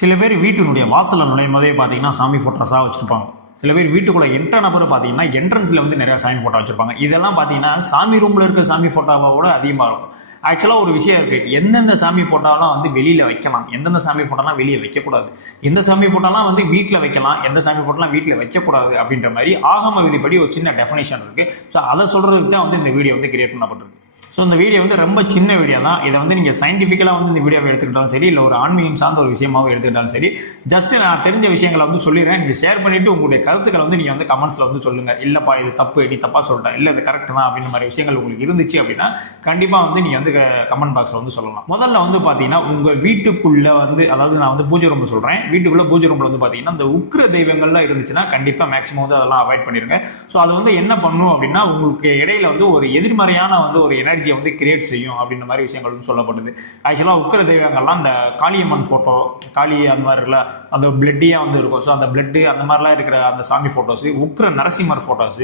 சில பேர் வீட்டினுடைய வாசலில் நுழையும் போதே பார்த்தீங்கன்னா சாமி ஃபோட்டோஸாக வச்சுருப்பாங்க. சில பேர் வீட்டுக்குள்ளே என்ட்ர நபர் பார்த்தீங்கன்னா என்ட்ரன்ஸில் வந்து நிறையா சாமி ஃபோட்டோ வச்சுருப்பாங்க. இதெல்லாம் பார்த்தீங்கன்னா சாமி ரூமில் இருக்க சாமி ஃபோட்டோவை கூட அதிகமாக இருக்கும். ஆக்சுவலாக ஒரு விஷயம் இருக்குது, எந்தெந்த சாமி ஃபோட்டோலாம் வந்து வெளியில் வைக்கலாம், எந்தெந்த சாமி ஃபோட்டோலாம் வெளியே வைக்கக்கூடாது, எந்த சாமி ஃபோட்டோலாம் வந்து வீட்டில் வைக்கலாம், எந்த சாமி ஃபோட்டோலாம் வீட்டில் வைக்கக்கூடாது அப்படின்ற மாதிரி ஆகம விதிப்படி ஒரு சின்ன டெஃபினேஷன் இருக்குது. ஸோ அதை சொல்கிறதுக்கு தான் வந்து இந்த வீடியோ வந்து கிரியேட் பண்ணப்பட்டிருக்கு. ஸோ இந்த வீடியோ வந்து ரொம்ப சின்ன வீடியோ தான். இதை வந்து நீங்கள் சயின்டிஃபிக்கலாக வந்து இந்த வீடியோவை எடுத்துக்கிட்டாலும் சரி, இல்லை ஒரு ஆன்மீகம் சார்ந்த ஒரு விஷயமாகவும் எடுத்துக்கிட்டாலும் சரி, ஜஸ்ட் நான் தெரிஞ்ச விஷயங்களை வந்து சொல்லிடுறேன். நீங்கள் ஷேர் பண்ணிவிட்டு உங்களுடைய கருத்துக்களை வந்து நீங்கள் வந்து கமெண்ட்ஸில் வந்து சொல்லுங்கள். இல்லைப்பா இது தப்பு, நீ தப்பாக சொல்லிட்டேன், இல்லை இது கரெக்ட் தான் அப்படின்ற மாதிரி விஷயங்கள் உங்களுக்கு இருந்துச்சு அப்படின்னா கண்டிப்பாக வந்து நீங்கள் வந்து கமெண்ட் பாக்ஸில் வந்து சொல்லலாம். முதல்ல வந்து பார்த்தீங்கன்னா உங்கள் வீட்டுக்குள்ளே வந்து, அதாவது நான் வந்து பூஜை ரூம் சொல்கிறேன், வீட்டுக்குள்ளே பூஜை ரூமில் வந்து பார்த்தீங்கன்னா இந்த உக்கிர தெய்வங்கள்லாம் இருந்துச்சுன்னா கண்டிப்பாக மேக்ஸிமம் வந்து அதெல்லாம் அவாய்ட் பண்ணிடுங்க. ஸோ அது வந்து என்ன பண்ணும் அப்படின்னா உங்களுக்கு இடையில வந்து ஒரு எதிர்மறையான வந்து ஒரு எனர்ஜியை வந்து கிரியேட் செய்யும் அப்படின்ற மாதிரி விஷயங்கள் வந்து சொல்லப்படுது. ஆக்சுவலாக உக்கிர தெய்வங்கள்லாம் இந்த காளியம்மன் ஃபோட்டோ, காளி அந்த மாதிரி இருக்குல்ல, அந்த பிளட்டியாக வந்து இருக்கும். ஸோ அந்த பிளட்டு அந்த மாதிரிலாம் இருக்கிற அந்த சாமி ஃபோட்டோஸ், உக்கிர நரசிம்மர் ஃபோட்டோஸ்,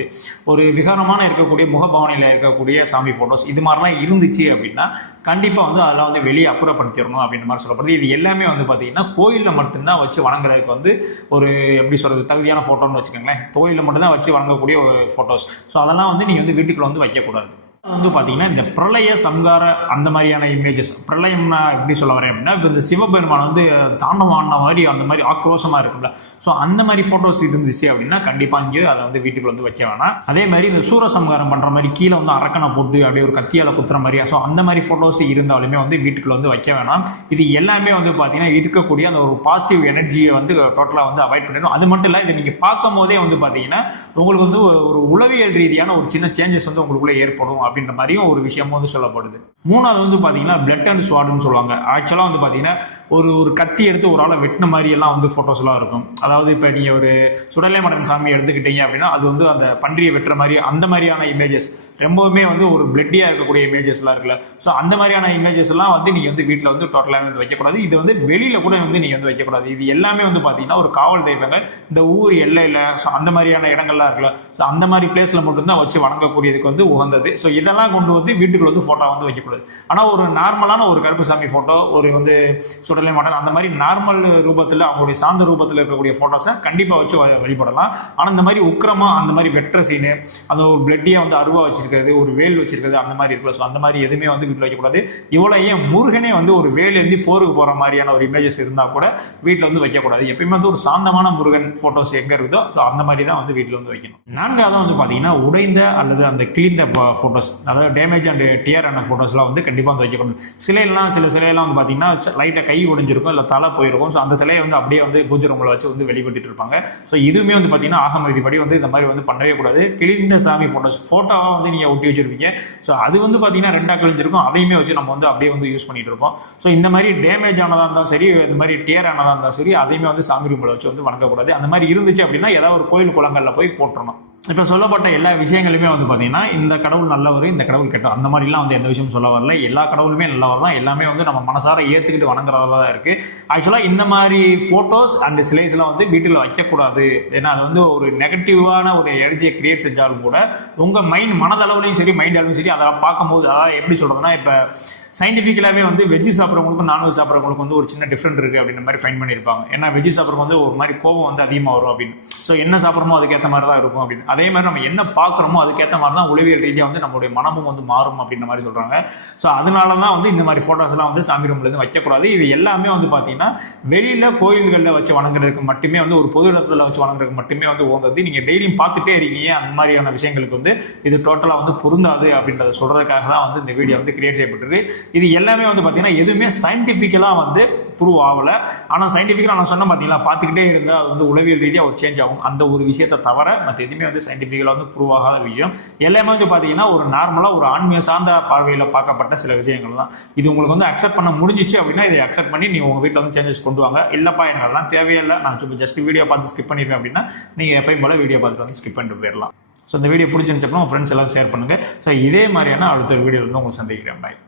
ஒரு விகாரமான இருக்கக்கூடிய முகபவனியில் இருக்கக்கூடிய சாமி ஃபோட்டோஸ், இது மாதிரிலாம் இருந்துச்சு அப்படின்னா கண்டிப்பாக வந்து அதெல்லாம் வந்து வெளியே அப்புறப்படுத்திடணும் அப்படின்ற மாதிரி சொல்லப்படுது. இது எல்லாமே வந்து பார்த்தீங்கன்னா கோயிலில் மட்டும்தான் வச்சு வணங்குறதுக்கு வந்து ஒரு எப்படி சொல்கிறது தகுதியான ஃபோட்டோன்னு வச்சுக்கோங்களேன். கோயிலில் மட்டும்தான் வச்சு வணங்கக்கூடிய ஒரு ஃபோட்டோஸ். ஸோ அதெல்லாம் வந்து நீங்கள் வந்து வீட்டுக்குள்ள வந்து வைக்கக்கூடாது. வந்து பார்த்தீங்கன்னா இந்த பிரளய சங்கார அந்த மாதிரியான இமேஜஸ், பிரளயம்னா எப்படி சொல்ல வரேன் அப்படின்னா இப்போ இந்த சிவபெருமான் வந்து தாண்டவான மாதிரி அந்த மாதிரி ஆக்ரோஷமாக இருக்கும்ல, ஸோ அந்த மாதிரி ஃபோட்டோஸ் இருந்துச்சு அப்படின்னா கண்டிப்பாக இங்கே அதை வந்து வீட்டுக்குள்ள வந்து வைக்க வேணாம். அதே மாதிரி இந்த சூரசம்காரம் பண்ணுற மாதிரி கீழே வந்து அரக்கனை போட்டு அப்படியே ஒரு கத்தியால் குத்துற மாதிரியா, ஸோ அந்த மாதிரி ஃபோட்டோஸ் இருந்தாலுமே வந்து வீட்டுக்குள்ள வந்து வைக்க வேணாம். இது எல்லாமே வந்து பார்த்தீங்கன்னா இருக்கக்கூடிய அந்த ஒரு பாசிட்டிவ் எனர்ஜியை வந்து டோட்டலாக வந்து அவாய்ட் பண்ணிடணும். அது மட்டும் இல்லை, இதை நீங்கள் பார்க்கும் போதே வந்து பார்த்தீங்கன்னா உங்களுக்கு வந்து ஒரு உளவியல் ரீதியான ஒரு சின்ன சேஞ்சஸ் வந்து உங்களுக்குள்ளே ஏற்படும் அப்படின்ற மாதிரியும் ஒரு விஷயமும் வந்து சொல்லப்படுது. மூணாவது வந்து பார்த்தீங்கன்னா பிளட் அண்ட் ஸ்வாட்னு சொல்லுவாங்க. ஆக்சுவலாக வந்து பார்த்தீங்கன்னா ஒரு கத்தி எடுத்து ஒரு ஆளை வெட்டின மாதிரி எல்லாம் வந்து ஃபோட்டோஸ்லாம் இருக்கும். அதாவது இப்போ நீங்கள் ஒரு சுடலை மடன் சாமி எடுத்துக்கிட்டீங்க அப்படின்னா அது வந்து அந்த பன்றியை வெட்டுற மாதிரி அந்த மாதிரியான இமேஜஸ் ரொம்பவுமே வந்து ஒரு பிளட்டியாக இருக்கக்கூடிய இமேஜஸ்லாம் இருக்குல்ல, ஸோ அந்த மாதிரியான இமேஜஸ் எல்லாம் வந்து நீங்கள் வந்து வீட்டில் வந்து டோட்டலாக வந்து வைக்கக்கூடாது. இது வந்து வெளியில் கூட வந்து நீங்கள் வந்து வைக்கக்கூடாது. இது எல்லாமே வந்து பார்த்தீங்கன்னா ஒரு காவல் தெய்வங்கள் இந்த ஊர் எல்லையில், ஸோ அந்த மாதிரியான இடங்கள்லாம் இருக்குல்ல, ஸோ அந்த மாதிரி பிளேஸில் மட்டும்தான் வச்சு வணங்கக்கூடியதுக்கு வந்து உகந்தது. ஸோ இதெல்லாம் கொண்டு வந்து வீட்டுக்குள்ள வந்து ஃபோட்டோ வந்து வைக்கக்கூடாது. ஆனால் ஒரு நார்மலான ஒரு கருப்புசாமி ஃபோட்டோ, ஒரு வந்து சுடலை மாடல் அந்த மாதிரி நார்மல் ரூபத்தில் அவங்களுடைய சார்ந்த ரூபத்தில் இருக்கக்கூடிய ஃபோட்டோஸை கண்டிப்பாக வச்சு வழிபடலாம். ஆனால் இந்த மாதிரி உக்கிரமாக அந்த மாதிரி வெற்ற சீனு, அந்த ஒரு பிளட்டியை வந்து அருவா வச்சிருக்கிறது, ஒரு வேல் வச்சிருக்கிறது அந்த மாதிரி இருக்குல்ல, ஸோ அந்த மாதிரி எதுவுமே வந்து வீட்டில் வைக்கக்கூடாது. இவ்வளோ ஏன் முருகனே வந்து ஒரு வேலேந்தி போருக்கு போகிற மாதிரியான ஒரு இமேஜஸ் இருந்தால் கூட வீட்டில் வந்து வைக்கக்கூடாது. எப்பயுமே வந்து ஒரு சாந்தமான முருகன் ஃபோட்டோஸ் எங்கே இருக்குதோ ஸோ அந்த மாதிரி தான் வந்து வீட்டில் வந்து வைக்கணும். நான்காவது வந்து பார்த்தீங்கன்னா உடைந்த அல்லது அந்த கிழிந்த ஃபோட்டோஸ், அதாவது டேமேஜ் அண்ட் டியர் ஆன ஃபோட்டோஸ்லாம் வந்து கண்டிப்பாக வந்து வைக்கக்கூடாது. சில சிலையெல்லாம் வந்து பார்த்தீங்கன்னா லைட்டாக கை உடைஞ்சிருக்கும், இல்லை தலை போயிருக்கும். ஸோ அந்த சிலையை வந்து அப்படியே வந்து பூஜை ரூமில் வச்சு வந்து வெளிப்பட்டு இருப்பாங்க. ஸோ இதுவுமே வந்து பார்த்தீங்கன்னா ஆகம விதிப்படி வந்து இந்த மாதிரி வந்து பண்ணவே கூடாது. கிழிந்த சாமி ஃபோட்டோவாக வந்து நீங்கள் ஒட்டி வச்சிருப்பீங்க, ஸோ அது வந்து பார்த்தீங்கன்னா ரெண்டாக கிழிஞ்சிருக்கும், அதையுமே வச்சு நம்ம வந்து அப்படியே வந்து யூஸ் பண்ணிட்டு இருப்போம். ஸோ இந்த மாதிரி டேமேஜ் ஆனதாக இருந்தாலும் சரி, இந்த மாதிரி டியர் ஆனதாக இருந்தாலும் சரி, அதையுமே வந்து சாமி ரூமில் வச்சு வந்து வணங்கக்கூடாது. அந்த மாதிரி இருந்துச்சு அப்படின்னா ஏதாவது ஒரு கோயில் குளங்களில் போய் போட்டுறணும். இப்போ சொல்லப்பட்ட எல்லா விஷயங்களுமே வந்து பார்த்தீங்கன்னா இந்த கடவுள் நல்லவர், இந்த கடவுள் கெட்டவர் அந்த மாதிரிலாம் வந்து எந்த விஷயம் சொல்ல வரல. எல்லா கடவுளுமே நல்லவர் தான், எல்லாமே வந்து நம்ம மனசார ஏற்றுக்கிட்டு வணங்குறதா தான் இருக்குது. ஆக்சுவலாக இந்த மாதிரி ஃபோட்டோஸ் அண்ட் சிலைஸ்லாம் வந்து வீட்டில் வைக்கக்கூடாது. ஏன்னா அது வந்து ஒரு நெகட்டிவான ஒரு எனர்ஜியை கிரியேட் செஞ்சாலும் கூட உங்கள் மனதளவுலையும் சரி மைண்ட் அளவுலையும் சரி அதை பார்க்கும்போது, அதாவது எப்படி சொல்கிறதுனா, இப்போ சயின்டிஃபிக்கலாகவே வந்து வெஜ்ஜு சாப்பிட்றவங்களுக்கும் நான்வெஜ் சாப்பிட்றவங்களுக்கும் வந்து ஒரு சின்ன டிஃப்ரெண்ட் இருக்குது அப்படின்ற மாதிரி ஃபைன் பண்ணியிருப்பாங்க. ஏன்னா வெஜ்ஜு சாப்பிட்றவங்க வந்து ஒரு மாதிரி கோபம் வந்து அதிகமாக வரும் அப்படின்னு, ஸோ என்ன சாப்பிட்றமோ அதுக்கேற்ற மாதிரி தான் இருக்கும் அப்படின்னு. அதே மாதிரி நம்ம என்ன பார்க்குறோமோ அதுக்கேற்ற மாதிரி தான் உளவியல் ரீதியாக வந்து நம்மளுடைய மனமும் வந்து மாறும் அப்படின்ற மாதிரி சொல்கிறாங்க. ஸோ அதனால தான் வந்து இந்த மாதிரி ஃபோட்டோஸ்லாம் வந்து சாமி ரூம்லேருந்து வைக்கக்கூடாது. இது எல்லாமே வந்து பார்த்தீங்கன்னா வெளியில் கோயில்களில் வச்சு வணங்குறதுக்கு மட்டுமே வந்து ஒரு பொது இடத்துல வச்சு வணங்குறதுக்கு மட்டுமே வந்து உகந்தது. நீங்கள் டெய்லியும் பார்த்துட்டே இருக்கீங்க, அந்த மாதிரியான விஷயங்களுக்கு வந்து இது டோட்டலாக வந்து பொருந்தாது அப்படின்றத சொல்கிறதுக்காக தான் வந்து இந்த வீடியோ வந்து கிரியேட் செய்யப்பட்டிருக்கு. இது எல்லாமே வந்து பார்த்தீங்கன்னா எதுவுமே சயின்டிஃபிக்கலாக வந்து ப்ரூவ் ஆகலை. ஆனால் சயின்டிஃபிக்கலாக நான் சொன்ன பார்த்தீங்களா, பார்த்துக்கிட்டே இருந்தால் அது வந்து உளவியல் ரீதியாக ஒரு சேஞ்ச் ஆகும். அந்த ஒரு விஷயத்தை தவிர மற்ற எதுவுமே வந்து சயின்டிஃபிக்கலாக வந்து ப்ரூவ் ஆகாத விஷயம். எல்லாமே வந்து பார்த்தீங்கன்னா ஒரு நார்மலாக ஒரு ஆன்மீக சார்ந்த பார்வையில் பார்க்கப்பட்ட சில விஷயங்கள் தான். இது உங்களுக்கு வந்து அக்செப்ட் பண்ண முடிஞ்சிச்சு அப்படின்னா இதை அக்செப்ட் பண்ணி நீங்கள் உங்கள் வீட்டில் வந்து சேஞ்சஸ் கொண்டு வாங்க. இல்லைப்பா எனக்கு அதெல்லாம் தேவையில்லை, நான் சும்மா ஜஸ்ட் வீடியோ பார்த்து ஸ்கிப் பண்ணிடுவேன் அப்படின்னா நீங்கள் எப்பயும் போல வீடியோ பார்த்துட்டு வந்து ஸ்கிப் பண்ணிட்டு போயிடலாம். ஸோ இந்த வீடியோ பிடிச்சிருந்துச்சப்போ உங்கள் ஃப்ரெண்ட்ஸ் எல்லாம் ஷேர் பண்ணுங்கள். ஸோ இதே மாதிரியான அடுத்த ஒரு வீடியோ வந்து உங்களுக்கு சந்திக்கிறேன். பாய்.